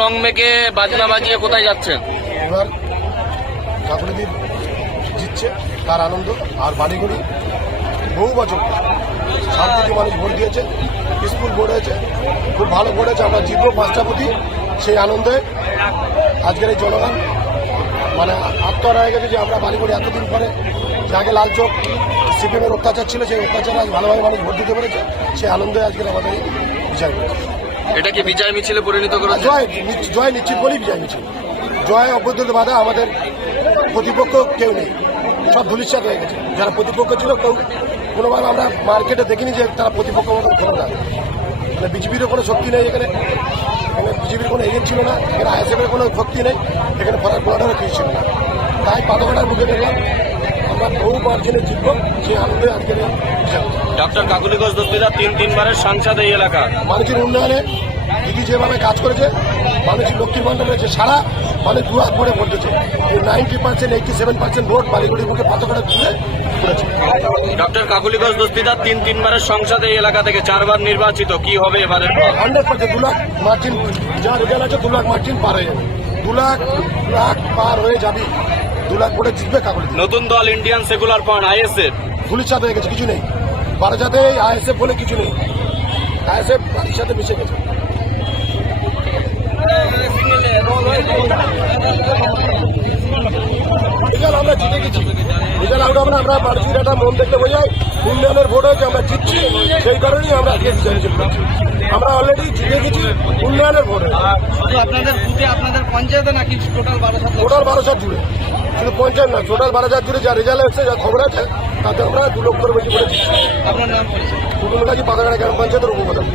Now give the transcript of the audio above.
রং মেখে বাজনা বাজিয়ে কোথায় যাচ্ছেন? এবার কাকুরিদি জিতছে তার আনন্দ। আর বাড়িগুলি বহু বছর শান্তিতে মানুষ ভোট দিয়েছে, পিসফুল ভোট হয়েছে, খুব ভালো ভোট হয়েছে। আমরা জিতবো 5টা প্রতি, সেই আনন্দে আজকের এই জনগণ মানে আত্মহারা হয়ে গেছে যে আমরা বাড়িগুলি এতদিন পরে যাকে লাল চোখ সিপিএমের অত্যাচার ছিল, সেই অত্যাচারে আজ ভালোভাবে মানুষ ভোট দিতে পেরেছে, সেই আনন্দে আজকের আমাদের এই বিজয় হয়েছে। এটা কি বিজয় মিছিলে পরিণত করা? জয় নিশ্চিত বলেই বিজয় মিছিল। জয় অভ্যুত্থান বাধা, আমাদের প্রতিপক্ষ কেউ নেই, সব ধুলিশ্বাস হয়ে গেছে। যারা প্রতিপক্ষ ছিল কেউ কোনোভাবে আমরা মার্কেটে দেখিনি যে তারা প্রতিপক্ষ মতো করে না। মানে বিজেপিরও কোনো শক্তি নেই এখানে, বিজেপির কোনো এজেন্ট ছিল না, এখানে আইএসএফের কোনো শক্তি নেই, এখানে ফরাক বোর্ডেরও কিছু ছিল না। তাই পাতঘাটার মুখে দেখলাম আমরা বহু মার্জিনে জিতব, সেই আনন্দে আজকের ডক্টর কাকুলি ঘোষ দস্তিদার তিনবারের সাংসদ এই এলাকা। মানুষের উন্নয়নে দিদি যেভাবে কাজ করেছে, মানুষের লক্ষ্মীর ভান্ডার রয়েছে, সারা মানে দু হাত ভরে ভোট দিয়েছে। 90% 87% ভোট বালিগুড়ির মুখে পাতঘাটা তুলে করেছে। ডক্টর কাকুলি ঘোষ দস্তিদার তিনবারের সংসদ এই এলাকা থেকে 4বার নির্বাচিত, কি হবে এবারে? 100% 2 লাখ মার্জিন, যা রেজাল্ট আছে 2 লাখ মার্জিন পার হয়ে যাবে। 2 লাখ পার হয়ে যাবে, 2 লাখ ভোটে জিতবে কাকুলি। নতুন দল Indian secular front ISF police হয়ে গেছে, কিছু নেই বারাসাতে আইএসএফ বলে কিছু নেই, আইএসএফ বাড়ির সাথে মিশে গেছে। আমরা জিতে গেছি, রেজাল্ট আউট হবে না। আমরা মানুষের একটা মন দেখতে বোঝাই উন্নয়নের ভোট হয়েছে, আমরা জিতছি, সেই কারণেই আমরা আজকে বিজয় মিছিল করছি। আমরা অলরেডি জিতে গেছি, উন্নয়নের ভোট হয়েছে। আপনাদের বুথে আপনাদের পঞ্চায়েতে নাকি টোটাল 12,000 জুড়ে, শুধু পঞ্চায়েত না, টোটাল 12,000 জুড়ে যা রেজাল্ট এসেছে, যা খবর আছে, তাতে আমরা 2 লক্ষের বেশি করে দিচ্ছি। আপনার নাম? পাতঘাটা গ্রাম পঞ্চায়েতের উপপ্রধান।